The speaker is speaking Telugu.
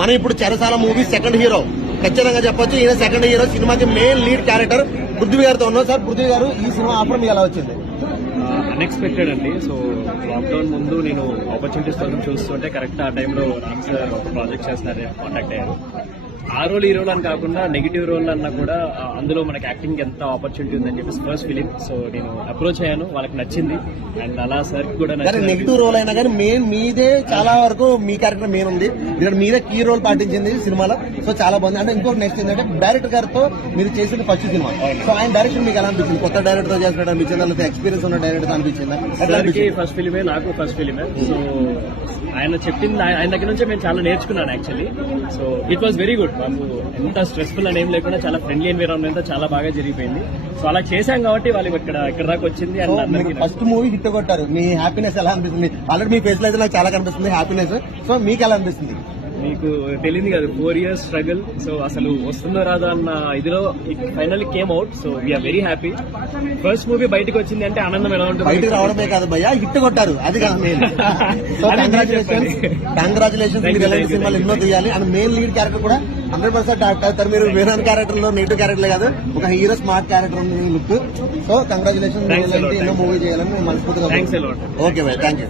మనం ఇప్పుడు చెరసాల మూవీ సెకండ్ హీరో ఖచ్చితంగా చెప్పొచ్చు ఈయన సెకండ్ హీరో సినిమాకి మెయిన్ లీడ్ క్యారెక్టర్ పృథ్వీ గారితో ఉన్నాం సార్ పృథ్వీ గారు ఈ సినిమా ఆఫర్ మీకు ఎలా వచ్చింది? అన్ఎక్స్పెక్టెడ్ అండి. సో లాక్డౌన్ ముందు నేను ఆపర్చునిటీస్ కోసం చూస్తుంటే కరెక్ట్ ఆ టైంలో రామ్ సార్ ప్రాజెక్ట్ చేస్తున్నారు కాంటాక్ట్ అయ్యారు. ఆ రోల్ ఈ రోల్ అని కాకుండా నెగిటివ్ రోల్ అన్నా కూడా అందులో మనకి యాక్టింగ్ ఎంత ఆపర్చునిటీ ఉందని చెప్పేసి ఫస్ట్ ఫిలిం సో నేను అప్రోచ్ అయ్యాను. వాళ్ళకి నచ్చింది. అండ్ అలా సార్ కూడా నెగిటివ్ రోల్ అయినా కానీ మెయిన్ మీదే చాలా వరకు మీ క్యారెక్టర్ మెయిన్ ఉంది. ఇక్కడ మీదే కీ రోల్ పాటించింది సినిమాలో. సో చాలా బాగుంది. అంటే ఇంకొక నెక్స్ట్ ఏంటంటే డైరెక్టర్ గారితో మీరు చేసింది ఫస్ట్ సినిమా సో ఆయన డైరెక్షన్ మీకు ఎలా అనిపించింది? కొత్త డైరెక్టర్తో చేసినట్టు అనిపించింది? లేకపోతే ఎక్స్పీరియన్స్ ఉన్న డైరెక్టర్ అనిపించింది? ఫస్ట్ ఫిలిమే నాకు ఫస్ట్ ఫిలిమే సో ఆయన చెప్పింది ఆయన దగ్గర నుంచి నేను చాలా నేర్చుకున్నాను actually so it was very good మాకు ఎంత స్ట్రెస్ఫుల్ అని ఏం లేకుండా చాలా ఫ్రెండ్లీ ఎన్విరాన్మెంట్ చాలా బాగా జరిగిపోయింది. సో అలా చేశాం కాబట్టి వాళ్ళకి ఇక్కడ ఇక్కడ దాకా వచ్చింది మీరు ఫస్ట్ మూవీ హిట్ కొట్టారు. మీ హ్యాపీనెస్ ఎలా అనిపిస్తుంది? ఆల్రెడీ మీ ఫేస్లో అయితే నాకు చాలా కనిపిస్తుంది హ్యాపీనెస్ సో మీకు ఎలా అనిపిస్తుంది? మీకు తెలియదు కదా ఫోర్ ఇయర్స్ స్ట్రగుల్ సో అసలు వస్తుందో రాదో అన్న ఇదిలో final came out so we're very happy first movie బయటకు వచ్చింది అంటే ఆనందం ఎలా ఉంటుంది? బయటకు రావడమే కాదు భయ్యా హిట్ కొట్టారు. అది కాదు మెయిన్ సో కంగ్రాచులేషన్స్. కంగ్రాచులేషన్స్ మీరు ఎలాంటి సినిమాలు ఎన్నో తీయాలి. అండ్ మెయిన్ లీడ్ క్యారెక్టర్ కూడా హండ్రెడ్ పర్సెంట్ అవుతారు. మీరు వేరే క్యారెక్టర్లో నెగిటివ్ క్యారెక్టర్ కాదు ఒక హీరో స్మార్ట్ క్యారెక్టర్ ఉంది look so congratulation Thanks a lot, ఎన్నో thanks. a మూవీ చేయాలని మనస్ఫూర్తిగా. ఓకే భయ్ థ్యాంక్ యూ